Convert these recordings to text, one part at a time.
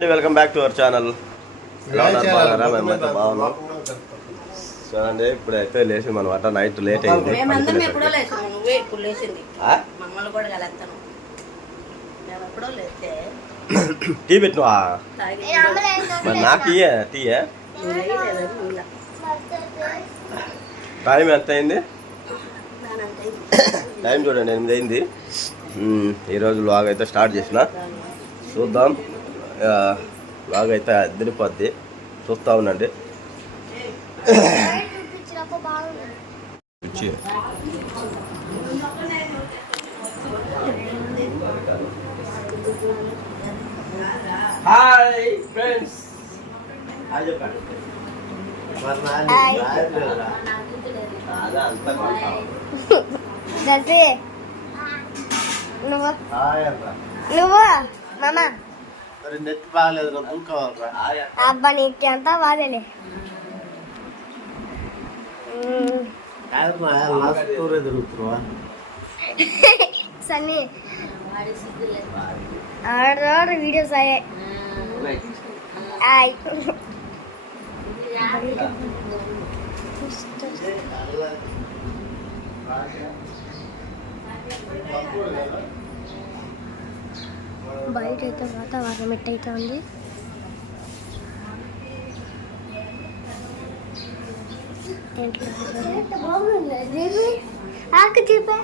Welcome back to our channel బాగున్నాం. చూడండి ఇప్పుడు అయితే లేచి మనం అట్ట నైట్ లేట్ అయింది. మేమందరం ఎప్పుడో లేచాము నువ్వే ఇప్పుడు లేచింది. ఆ? మమ్మల్ని కూడా కలెత్తాను. మేము ఎప్పుడో లేస్తే టీ పెట్టినవా మరి నాకు టీయే టీయే. టైం ఎంత అయింది. టైం చూడండి ఎనిమిది అయింది. ఈరోజు లాగ్ అయితే స్టార్ట్ చేసిన. చూద్దాం. లాగ్ అయితే అదిరిపోద్ది. చూస్తా ఉండండి. Hi friends. నువ్వు? నువ్వు? మామ? మరి నెట్ బాగాలేదు రా దూకోవాలరా? హాయ్ అబ్బా నీకు ఎంత బాధలే. కాదమ్మా లాస్ట్ టూర్ ఎదురుతున్నావా సన్నీ. ఆడ వీడియోస్ అయ్యాయి ఆయ్. బయట అయితే వాతావరణం ఎట్టయితే ఉంది ఆకు చూపా.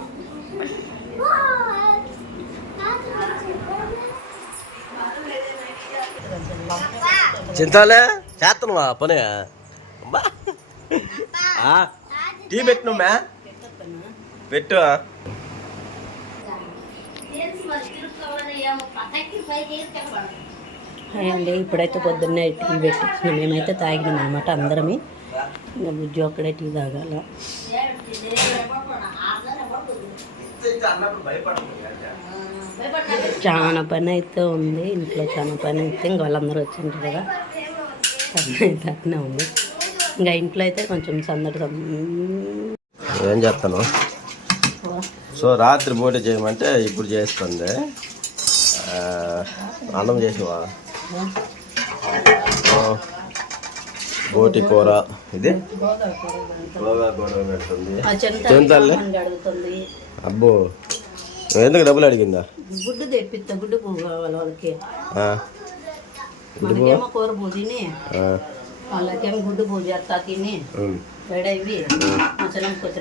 చింతాలే చేస్తున్నావా పని. టీ పెట్టినమ్మా పెట్టు అండి ఇప్పుడైతే పొద్దున్నే టీ పెట్టించిన మేమైతే తాగినాం అనమాట అందరమే. ఇంకా బుజ్జి ఒక్కడే టీ తాగాల. చాలా పని అయితే ఉంది. ఇంట్లో చాలా పని అయితే ఇంకా వాళ్ళందరూ వచ్చింటారు కదా. పని అయితే అట్నే ఉంది. ఇంకా ఇంట్లో అయితే కొంచెం సందడి ఏం చెప్తాను సో రాత్రి బోటి చేయమంటే ఇప్పుడు చేస్తుంది అన్నం చేసివా? బోటి కూర. ఇది? పెడుతుంది చెంతల్లే? అబ్బో. ఎందుకు డబ్బులు అడిగిందా? గుడ్డు తెప్పిస్తా గుడ్డు పువ్వు కావాలి వాళ్ళకి. మనకేమో కూర పువ్వు తిని వాళ్ళకేమో గుడ్డు పువ్వు చేస్తా తిని. వేడైవి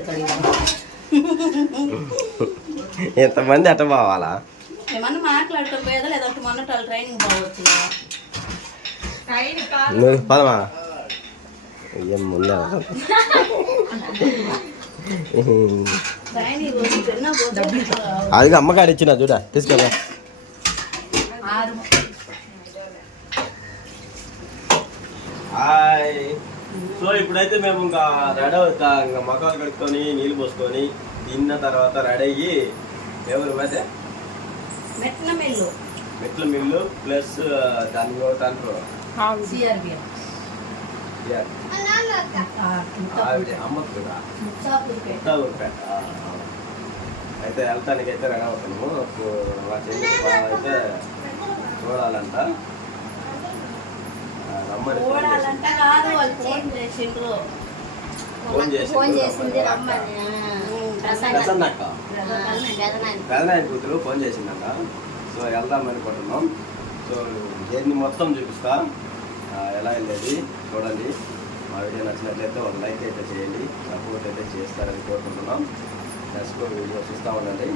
కడిగి ఎంతమంది అట్ట పోవాలా ఏమన్నా మాట్లాడటం పోయేదా? లేదంటే వాళ్ళు ట్రైనింగ్ నువ్వు పదమా? ఏం ముందా అది అమ్మకాడు ఇచ్చిన చూడ తీసుకోదా ఆరు. హాయ్ సో ఇప్పుడైతే మేము ఇంకా రెడీ అవుతా ఇంకా మకాలు కడుక్కొని నీళ్ళు పోసుకొని తిన్న తర్వాత రెడీ అయ్యి ఎవరు మధ్య మెట్ల మిల్లు. మెట్ల మిల్లు ప్లస్ దాని అంటారు. అయితే వెళ్తానికి అయితే రెడీ అవుతున్నాము. అప్పుడు మా చెల్లి బావ అయితే చూడాలంట ఆ, రమ్మని ఫోన్ చేసింది. ఓడాలంట కాదు వాళ్ళు ఫోన్ చేసిండ్రు. ఫోన్ చేసి ఫోన్ చేసింది రమ్మని. ప్రసన్న. అక్క పెదనాయన కూతురు ఫోన్ చేసిందంట. సో వెళ్దాం అనుకుంటున్నాం. సో జర్నీ మొత్తం చూపిస్తా. ఎలా వెళ్ళేది చూడండి. మా వీడియో నచ్చినట్లయితే ఒక లైక్ అయితే చేయండి. సపోర్ట్ అయితే చేస్తారని కోరుకుంటున్నాం. నెక్స్ట్ వీడియో చూస్తూ ఉండండి.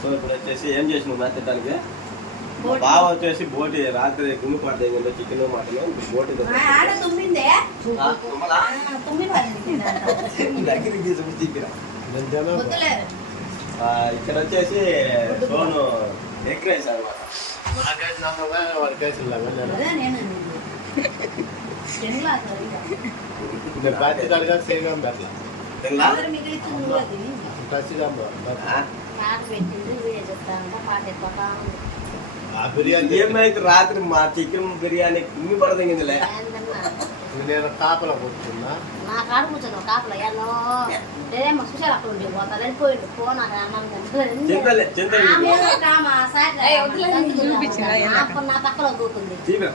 సో ఇప్పుడు వచ్చేసి ఏం చేసినావు మ్యాచ్ తిట్టడానికి బావ వచ్చేసి బోటి రాత్రి గుమ్మి పడ్డాయి చికెన్ మటన్ బోటి ఇక్కడ వచ్చేసి సోను ఎగ్ రైస్ అనమాట వాడికేసి అదే నేను తినలా సరిగా నేను పార్టీ కడగా సేగా పెట్టలా తినలా? అందరు మిగిలిచ్చి నువ్వు తిని ఖచ్చితంగా ఆ? ఆ బిర్యానీ ఏమైతే రాత్రి మా చికెన్ బిర్యానీ కుమ్మి పడదంగిలే నేను కాపలా కూర్చున్నా నా కాడ కూర్చొని కాపలా ఎన్నో లేదేమో చూసారు అక్కడ ఉండి పోతారని పోయిండు ఫోన్ అని అన్నం చింతలే చింతలే నా పక్కలో దూకుంది తీపిరా.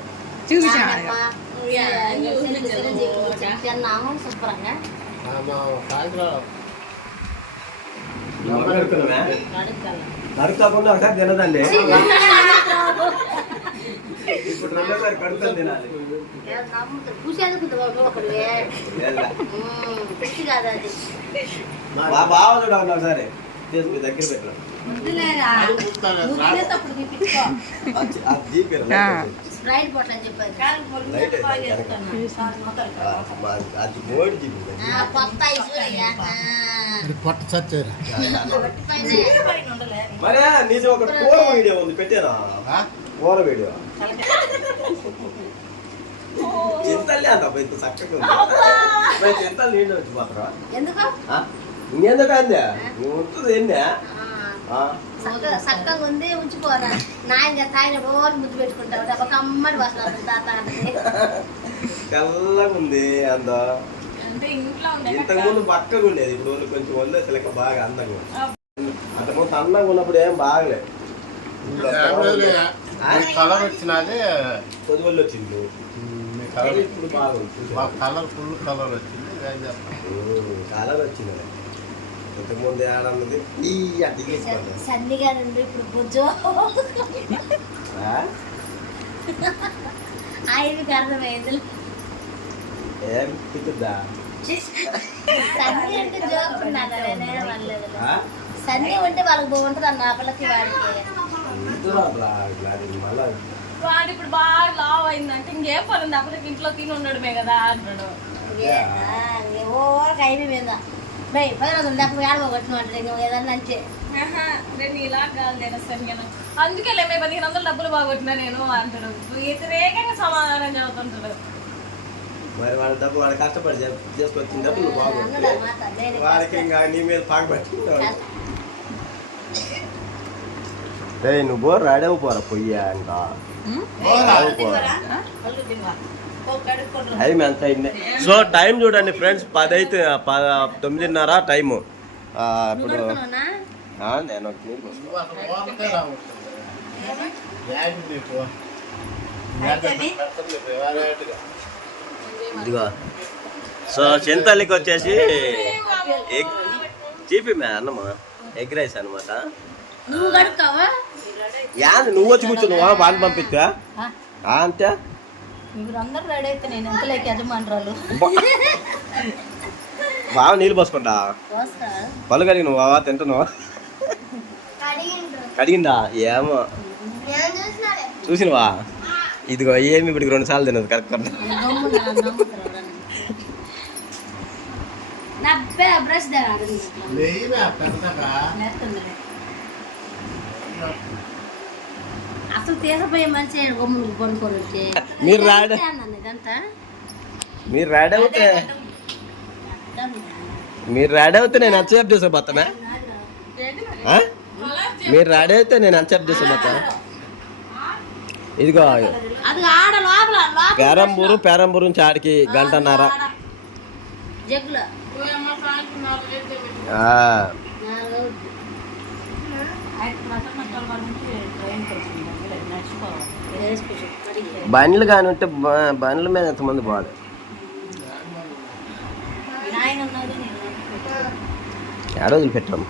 తిన్నాము శుభ్రంగా ఆ, మా సాయంత్రం నరుక్కోకుండా ఒకసారి తినదండి. ఇప్పుడు రెండోసారి కడుక్కొని తినాలి. మా బావ ఉన్నా ఒకసారి తీసి మీ దగ్గర పెట్టు. అది- అది తీపిరా. స్ప్రైట్ బాటిల్ అని చెప్పారు. లైట్ అయితే కనుక. ఆ, మా- అది మోడి జీపి పొట్ట చచ్చారు మరే నీది ఒక కూర వీడియో ఉంది పెట్టారా. కూర వీడియో. చింతలే అంత ఇంత చక్కగా చింతలు నీళ్ళు వచ్చి ఇంకెందుకు అందే? ఉంటుంది ఏందే? చక్కగా చక్కగా ఉంది ఉంచిపోరా. నాయన తాయిన రోజు ముద్దు పెట్టుకుంటావు. ఒక వస్తున్నారు తాత తెల్లగా ఉంది అంత అంటే ఇంట్లో ఉండే ఇంతకు ముందు బక్కగా ఉండేది ఇప్పుడు కొంచెం ఒళ్ళు చిలక బాగా అందంగా ఉంది. అంతకుముందు అందంగా ఉన్నప్పుడు ఏం బాగలే. కలర్ వచ్చినది? కొద్ది ఒళ్ళు వచ్చింది కలర్ ఇప్పుడు బాగుంది కలర్ ఫుల్ కలర్ వచ్చింది ఏం చేస్తాం? కాలం వచ్చింది. ఇంతకుముందు ఏడన్నది ఈ అడిగేసుకోండి సన్నిగా ఉంది ఇప్పుడు బొజ్జు. ఆయనకి అర్థమైంది ఏం పిచ్చుద్దా? సన్ని అంటే జోక్ ఉంటే వాళ్ళకి బాగుంటుంది అన్న ఆ పిల్లకి వాడికి వాడు ఇప్పుడు బాగా లావ్ అయిందంటే ఇంకేం పని ఉంది? అప్పటికి ఇంట్లో తిని ఉండడమే కదా అంటాడు ఏడవ కొట్టిన ఏదన్నా అంటే ఆహా, నేను ఇలా కాదు నేను అందుకే లేమే పదిహేను వందలు డబ్బులు బాగొట్టినా నేను అంటాడు వ్యతిరేకంగా సమాధానం చదువుతుంటాడు మరి వాళ్ళ డబ్బు వాడు కష్టపడి చేసుకొచ్చిన బాగుంది మాట నేను వాడికి ఇంకా నీ మీద పాకబట్టి ఏయ్ నువ్వు బోర్ రాడేవు పోరా పొయ్యా ఇంకా. టైం ఎంత అయింది? సో టైం చూడండి ఫ్రెండ్స్ పది అయితే ప- తొమ్మిదిన్నర టైము. ఆ, ఇప్పుడు నేను ఒక నీళ్ళు పోస్తా. ఇదిగో. సో చింతల్లికి వచ్చేసి ఎగ్ చీపి మే అన్నమా? ఎగ్ రైస్ అనమాట నువ్వు కడుక్కావా? యాది నువ్వు వచ్చి కూర్చున్నావా? బాగా పంపిస్తా అంతే? రెడీ అయితే నేను యజమానురాలు. బాగా నీళ్ళు పోసుకుంటా? పళ్ళు కడిగి నువ్వు బాగా తింటున్నావా కడిగిందా? ఏమో. చూసినవా? ఇదిగో ఏమి ఇప్పుడు రెండు సార్లు తినదు కరెక్ట్ అసలు తీసపోయే మనిషి గమ్ములు మీరు రాడు మీరు రెడీ అవుతే మీరు రెడీ అవుతే నేను అచ్చప్ చేసే ఆ? మీరు రెడీ అయితే నేను అచ్చప్ చేసే పోతా ఇదిగో. పేరంబూరు పేరంబూరు నుంచి ఆడికి గంటన్నర. బండ్లు కానీ ఉంటే బండ్ల మీద ఎంతమంది నేను ఏడ వదిలిపెట్టాము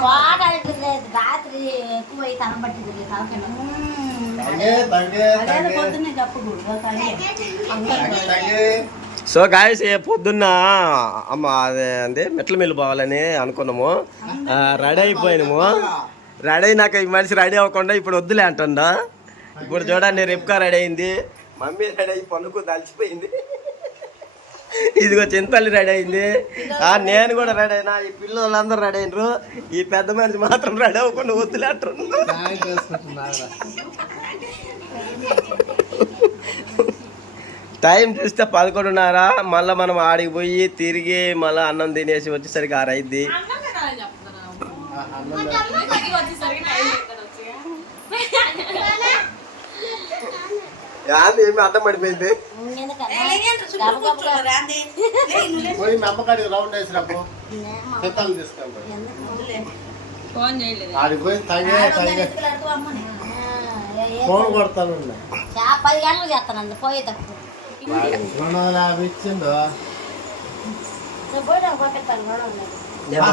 వాడ ఎక్కువ పొద్దున్నే సో గాయస్ పొద్దున్న అమ్మ అదే అంటే మెట్ల మిల్లు పోవాలని అనుకున్నాము. రెడీ అయిపోయినాము. రెడీ అయినాక ఈ మనిషి రెడీ అవ్వకుండా ఇప్పుడు వద్దులే అంటుందా ఇప్పుడు చూడండి రిప్కా రెడీ అయింది. మమ్మీ రెడీ అయ్యి పనుకు దలిచిపోయింది ఇదిగో చింతల్లి రెడీ అయింది. ఆ నేను కూడా రెడీ అయినా ఈ పిల్లలందరూ రెడీ అయినరు. ఈ పెద్ద మనిషి మాత్రం రెడీ అవ్వకుండా వద్దులే అంటున్నారు న్యాయం చేసుకుంటున్నారా టైం చూస్తే పదకొండున్నర మళ్ళీ మనం ఆడికి పోయి తిరిగి మళ్ళీ అన్నం తినేసి వచ్చేసరికి ఆరైద్ది. ఏమి అడ్డం పడిపోయింది? పోయి మీ అమ్మకాడికి రౌండ్ వేసినప్పుడు చెత్తలు చేయలేదు. ఆడికి పోయి తంగే తంగే ఫోన్ కొడతాను పది గంటలు చేస్తానండి పోయేటప్పుడు రెండు వందల యాభై ఇచ్చిండు? నేను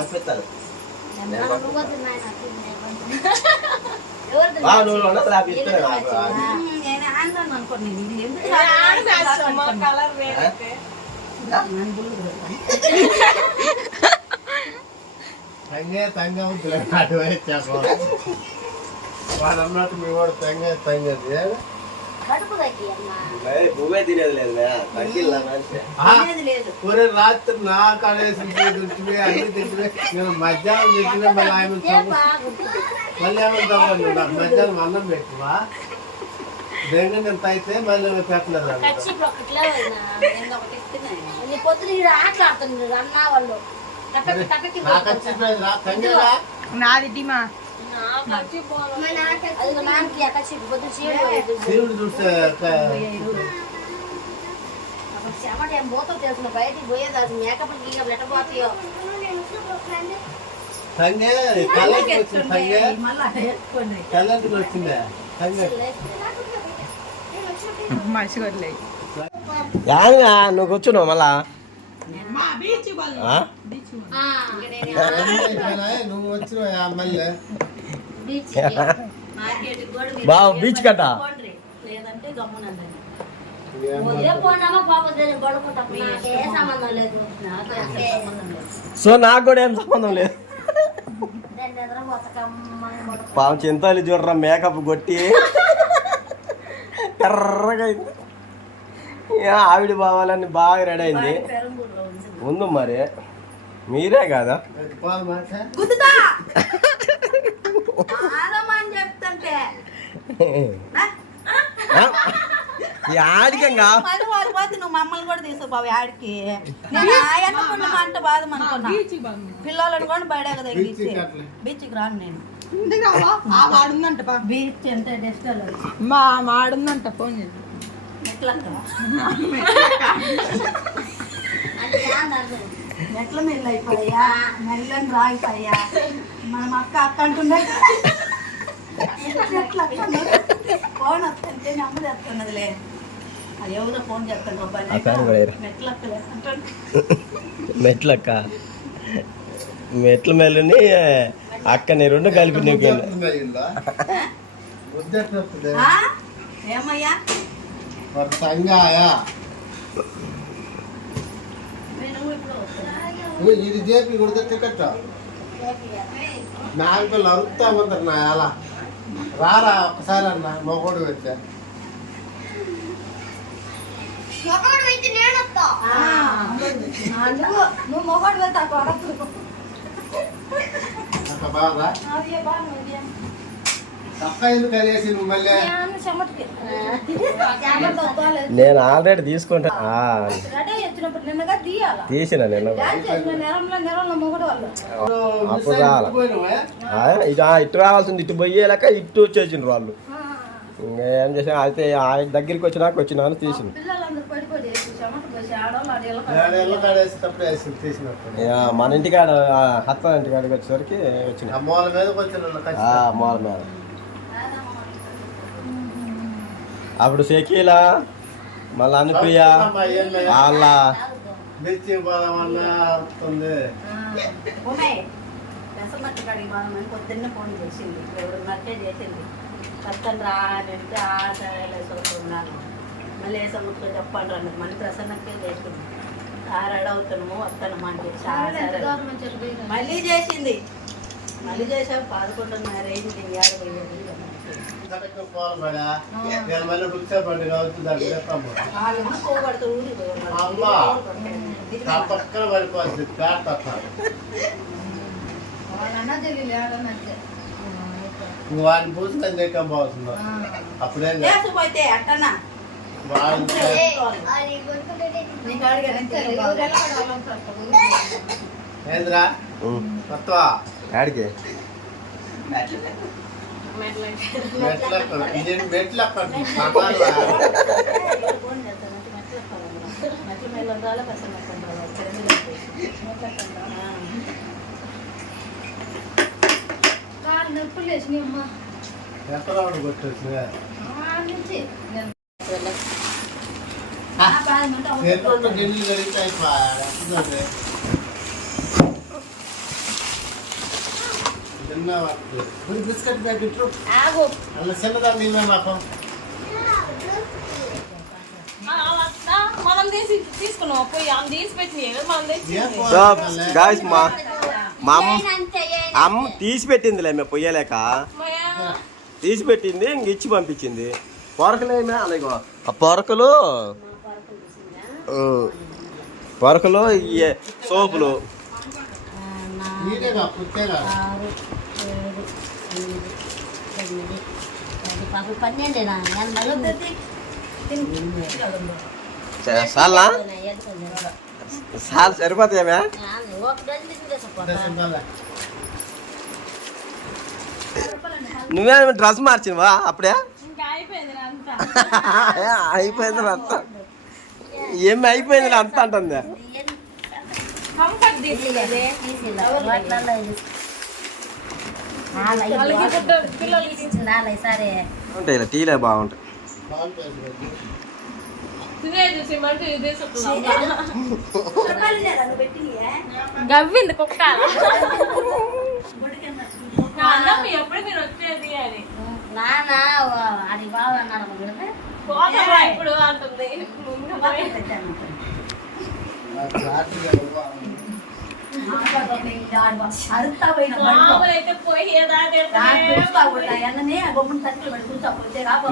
తంగే తంగే వద్దులే అటు వచ్చాకు వాడు అన్నట్టు మీ వాడు తంగే తంగేది. రాత్రి నా కడేసి అన్ని తింటివే నేను మధ్యాహ్నం తింటివే మళ్ళీ ఆయన మళ్ళీ నాకు మధ్యాహ్నం అన్నం పెట్టువా? దెంగ నేను అయితే మళ్ళీ పెట్టలేదు అన్నమాట. కచ్చి శివుడు చూస్తే చెమట ఏం పోతో తెలుసు బయటికి పోయేది అది మేకప్ గీకప్ ఎట్ట పోతాయో తంగే కళ్ళకి వచ్చింది తంగే కళ్ళకి వచ్చిందే తంగే యాదిగా నువ్వు కూర్చున్నావు మళ్ళా ఆ? నువ్వు వచ్చిన మళ్ళీ? బావ బీచ్ కట్ట? లేదంటే గమ్మునండి ఏ పోనామా పోకపోతే నేను పడుకుంటాం నాకే సంబంధం లేదు. నాకే సో నాకు కూడా ఏం సంబంధం లేదు. పాపం చింతాలు చూడరా మేకప్ కొట్టి కర్రగా ఆవిడ బావాలని బాగా రెడీ అయింది. ముందు మరి మీరే కదా? యాడికంగా నువ్వు మమ్మల్ని కూడా తీసుకుపోవు ఆడికి? నేను ఆయన అంట బాధ అనుకున్నా. పిల్లలను కూడా బయట కదా బీచ్కి అట్లే. బీచ్కి రాను నేను. బీచ్ ఎంత డెస్ట్ మా మాడుందంట ఫోన్ చేసి ఎట్లా? మెట్ల మీద అయిపోయా మెల్లని రాయిపోయా మనం అక్క అక్క అంటుండే. ఎట్లా ఫోన్ వస్తుంటే నమ్ము చెప్తున్నదిలే. అది ఎవరో ఫోన్ చెప్తాను మెట్లక్క మెట్ల మేలని అక్కని రెండు కలిపి నీకు? ఏమయ్యా? సంగాయా నేను ఇప్పుడు ఇగో ఇది చేపి కొడితే టికెట్. నాకు పిల్లలు అరుతా ఉంటారు నా ఎలా రారా ఒకసారి అన్న మొగోడు వచ్చా ఆ, నువ్వు మొగోడు వెళ్తా బాగా తప్ప ఎందుకు అనేసి నువ్వు మళ్ళీ చెమటకి నేను ఆల్రెడీ తీసుకుంటా. ఆ, రెడీ వచ్చినప్పుడు నిన్నగా తీయాలా? తీసిన నేను డాన్స్ చేసిన నెరంలో నెరంలో మొగడు వాళ్ళు అప్పుడు రాలా. ఇటు రావాల్సింది ఇటు పోయేలాక ఇటు వచ్చేసిండ్రు వాళ్ళు. ఇంకా ఏం చేసా అయితే ఆయన దగ్గరికి వచ్చినాక తీసినప్పుడు. ఇక మన ఇంటికాడ ఆ, అత్త ఇంటికాడికి వచ్చేసరికి వచ్చిన ఆ మూల మీదకి వచ్చిన ఆ, మాల మీద. అప్పుడు షకీల? మళ్ళీ అనుప్రియ? వాళ్ళ పొద్దున్నే ఫోన్ చేసింది. ఎవరు నట్టే చేసింది. వస్తాను రా అని అంటే ఆ ఉన్నాను. మళ్ళీ ఏ చెప్పండి మళ్ళీ ప్రసన్నకే చేసింది. అని చెప్పి. మళ్ళీ చేసింది. మళ్ళీ చేసావు పదకొండున్నర ఏడు పక్కన పడిపోతుంది వాడిని పూసుకొని తెక్కం పోతుందా అప్పుడేం. లేకపోతే అట్టనా ఏంద్రా ఉం. కొత్తవా మెట్లు అక్కడ పట్టాలా? ఫోన్ చేస్తాను మెట్లు ఎక్కాలి మెట్ల మీద ఉండాలి బస్సు మెట్ల కాళ్ళు నొప్పులు వేసినాయి అమ్మ ఎక్కడ వాడు కొట్టేసి ఆ నుంచి ఎటువంటి గిన్నెలు కడిగితే అయిపోయింది చిన్న వాటి ఇప్పుడు బిస్కెట్ ప్యాకెట్ ఆగు అలా చిన్నదాన్ని నీవే మాకు ఆ, ఆ, మనం తీసి తీసుకున్నాం పోయి ఆమె తీసి ఏం సో పోవాలి? గాయస్ మా మా అమ్మ తీసి పెట్టిందిలే మేము పొయ్యలేక. తీసి పెట్టింది ఇంక ఇచ్చి పంపించింది. పొరకలేమే అలాగో ఆ పొరకలు? పొరకలు ఈ సోపులు. ఆరు ఏడు ఎనిమిది తొమ్మిది పది చాలా చాలా తీసుకుంటే నువ్వే డ్రెస్ మార్చినవా అప్పుడే? అయిపోయింది అంత. ఏమి అయిపోయింది అంత అంటుంది. కంఫర్ట్ సరే ఉంటాయి టీలే బాగుంటాయి గవ్వింది కుక్క ఎప్పుడు మీరు వచ్చేది అని నాన్న అది బాగున్నారు ఇప్పుడు అంటుంది. ఇంకా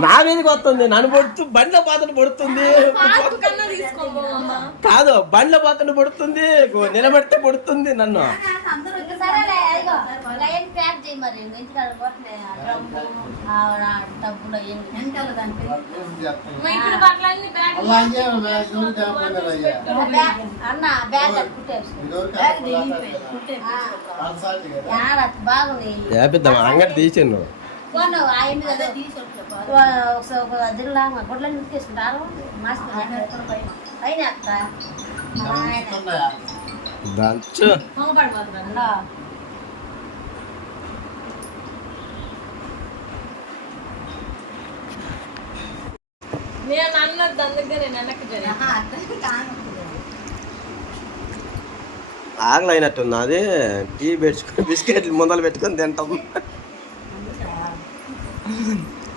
నా మీదకి వస్తుంది. నన్ను పడుతు బండ్ల పాత్ర పడుతుంది. కాదు బండ్ల పాత్ర పడుతుంది. నిలబెడితే పడుతుంది నన్ను. అన్న బ్యాగ్ చేపిద్దాం అంగడి అయినా? దంచు మొగపడి మాత్రం అలా. నేను అన్నది అందుకే నేను వెనక్కి జరిగి అయినట్టుంది అది టీ పెట్టుకొని బిస్కెట్లు ముందలు పెట్టుకొని తింటాం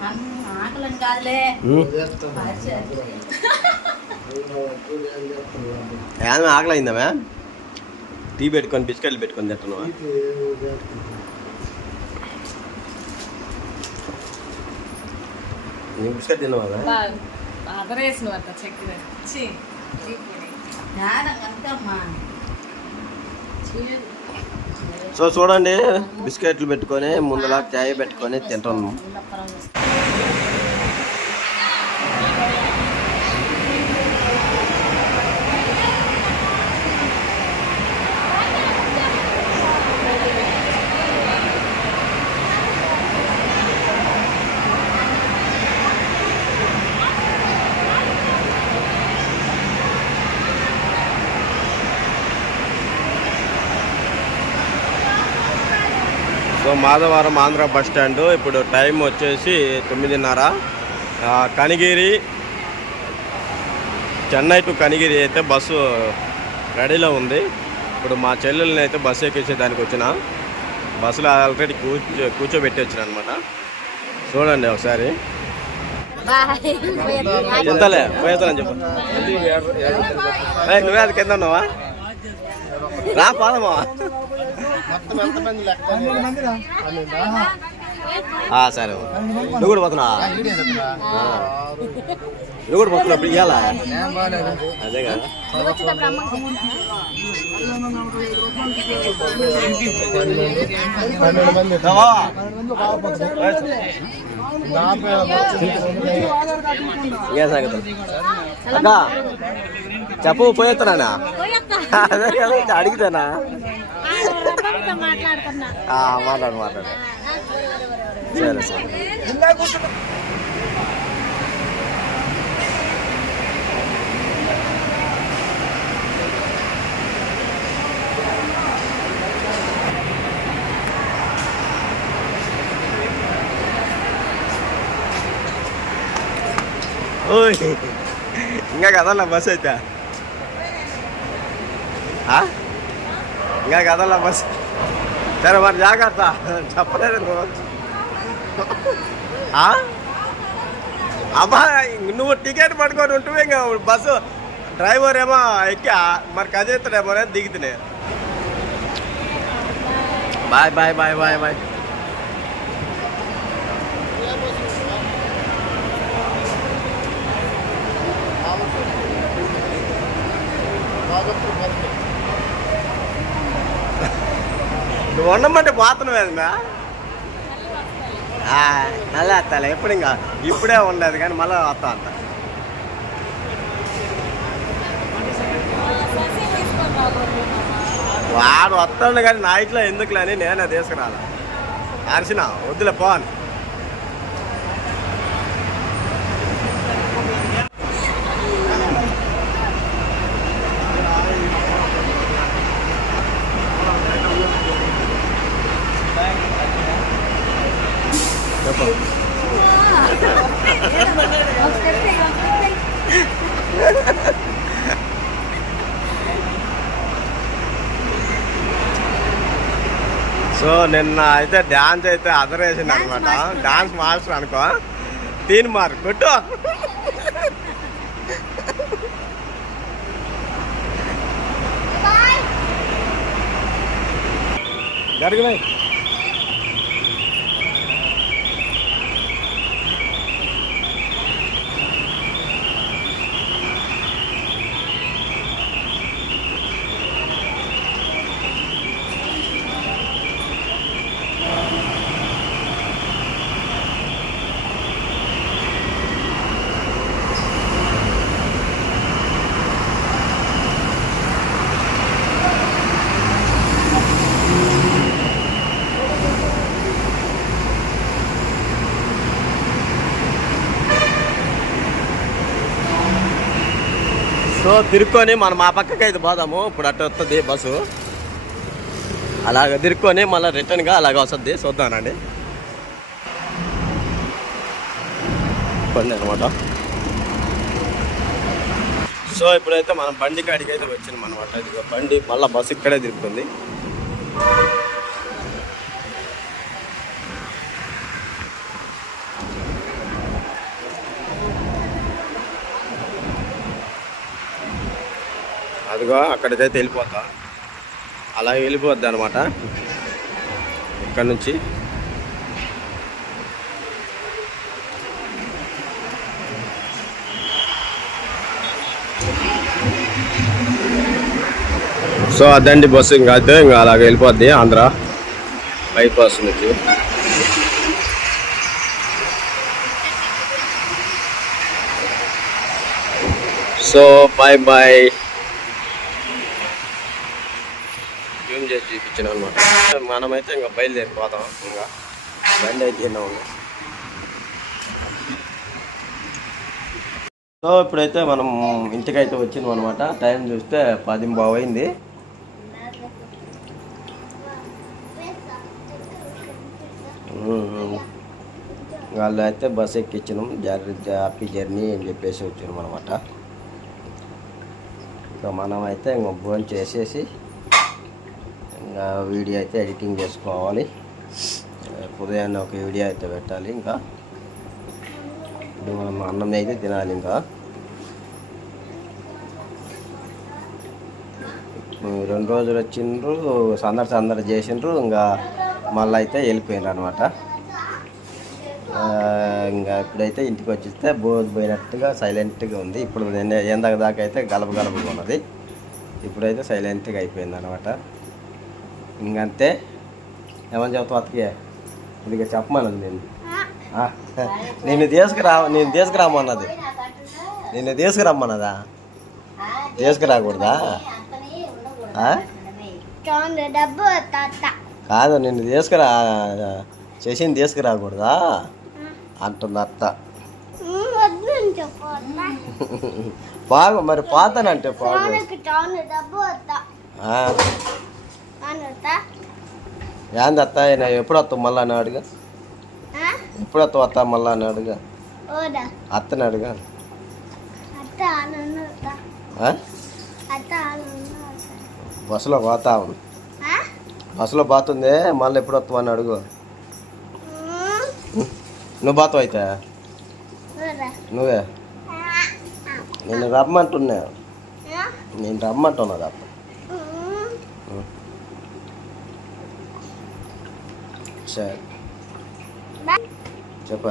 అన్న ఆకలని కాదులే ఉమ్. చేస్తున్నా. అరిచి అరిచి. ఏమన్నా ఆకలి అయిందామే టీ పెట్టుకొని బిస్కెట్లు పెట్టుకొని తింటున్నావా నీ బిస్కెట్ తిన్నావా అదరేసిన చక్కెర సో చూడండి బిస్కెట్లు పెట్టుకొని ముందర చాయ్ పెట్టుకొని తింటున్నాం. Madhavaram Andhra bus stand. ఇప్పుడు టైం వచ్చేసి తొమ్మిదిన్నర. కనిగిరి చెన్నై టు కనిగిరి అయితే బస్సు రెడీలో ఉంది. ఇప్పుడు మా చెల్లెల్ని అయితే బస్సు ఎక్కించేదానికి వచ్చిన. బస్సులో ఆల్రెడీ కూర్చో కూర్చోబెట్టి వచ్చిన అనమాట చూడండి ఒకసారి. ఎంతలే? పోయేతానని చెప్పు. నువ్వే అది కింద ఉన్నావా? రా పోదామా? సరే. నువ్వు కూడా. ఆ. నువ్వు కూడా పోతున్నావు ఇప్పుడు ఇవ్వాలా అదే కదా. పన్నెండు మంది. ఇంకేం సంగతి అక్క చెప్పు పోయేస్తానా అదే కదా అడిగితేనా? మాట్లాడుతున్నా. ఆ, మాట్లాడు మాట్లాడు. సరే సరే. ఓయ్ ఇంకా కదల్లా బస్ అయితే? ఆ? ఇంకా కదల్లా బస్? సరే మరి జాగ్రత్త చెప్పలేదు నువ్వు ఆ? అబ్బా నువ్వు టికెట్ పట్టుకొని ఉంటే ఇంకా బస్సు డ్రైవర్ ఏమో ఎక్కా మరి కదేస్తాడేమో అని దిగుతున్నాయి bye bye bye bye bye. నువ్వు ఉండమంటే పోతున్నావు ఏదన్నా మళ్ళీ వస్తాలే. ఎప్పుడు ఇంకా? ఇప్పుడే ఉండదు కానీ మళ్ళీ వస్తా అంట. వాడు వస్తాడు కానీ నా ఇంట్లో ఎందుకులే అని నేనే తీసుకురాలి. అరిచిన వద్దులే పోను. సో నిన్న అయితే డాన్స్ అయితే అదరేసింది అనమాట డాన్స్ మాస్టర్ అనుకో. తీన్ మార్. కొట్టు జరుగునాయి తిరుక్కొని మనం మా పక్కకి అయితే పోదాము. ఇప్పుడు అటు వస్తుంది బస్సు. అలాగ తిరుక్కొని మళ్ళీ రిటర్న్గా అలాగ వస్తుంది. చూద్దానండి బండి అనమాట సో ఇప్పుడైతే మనం బండి కాడికి అయితే వచ్చినాం అనమాట ఇదిగో బండి మళ్ళీ బస్సు ఇక్కడే తిరుగుతుంది. అదిగో అక్కడికైతే వెళ్ళిపోతా. అలా వెళ్ళిపోద్ది అనమాట ఇక్కడ నుంచి. సో అదండి బస్సు. ఇంకా అయితే ఇంకా అలాగ వెళ్ళిపోద్ది ఆంధ్ర. బైపాస్ నుంచి. సో బాయ్ బాయ్ చేసి చూపించాను అనమాట మనమైతే ఇంకా బయలుదేరిపోతాం. ఇంకా బండి అయితే సో ఇప్పుడైతే మనం ఇంటికైతే వచ్చినాం అనమాట టైం చూస్తే పది బావు అయింది వాళ్ళు అయితే బస్ ఎక్కించినాం జాగ్రత్త హ్యాపీ జర్నీ అని చెప్పేసి వచ్చినాం అనమాట ఇంకా మనం అయితే ఇంకా భోజనం చేసేసి వీడియో అయితే ఎడిటింగ్ చేసుకోవాలి. ఉదయాన్నే ఒక వీడియో అయితే పెట్టాలి ఇంకా. ఇప్పుడు మనం అన్నం అయితే తినాలి ఇంకా. రెండు రోజులు వచ్చిండ్రు సందడి సందడి చేసిండ్రు ఇంకా మళ్ళీ అయితే వెళ్ళిపోయినారు అనమాట ఇంకా ఇప్పుడైతే ఇంటికి వచ్చిస్తే బోధ పోయినట్టుగా సైలెంట్గా ఉంది. ఇప్పుడు ఎందాక దాకా అయితే గలప గలపగా ఉన్నది. ఇప్పుడైతే సైలెంట్గా అయిపోయింది అనమాట ఇంకంతే. ఏమని చెప్తావు అతకి ఇది చెప్పమన్నది నేను ఆ, నిన్ను తీసుకురా నేను తీసుకురామన్నది. నిన్ను తీసుకురమ్మన్నదా? తీసుకురాకూడదా? కాదు నిన్ను తీసుకురా చేసింది తీసుకురాకూడదా? అంటుంది అత్త. బాగా మరి పోతానంటే బాగు. ఏంది అత్త ఆయన? ఎప్పుడు వస్తావు మళ్ళా అని అడుగు. ఎప్పుడు వస్తావు అత్త మళ్ళా అని అడుగు. అత్తని అడుగు. బస్సులో పోతా ఉంది. బస్సులో పోతుంది మళ్ళీ ఎప్పుడు వస్తావు అని అడుగు. నువ్వు పోతావు అయితే? నువ్వే? నేను రమ్మంటున్నా. నేను రమ్మంటున్నా తప్ప సరే చెప్ప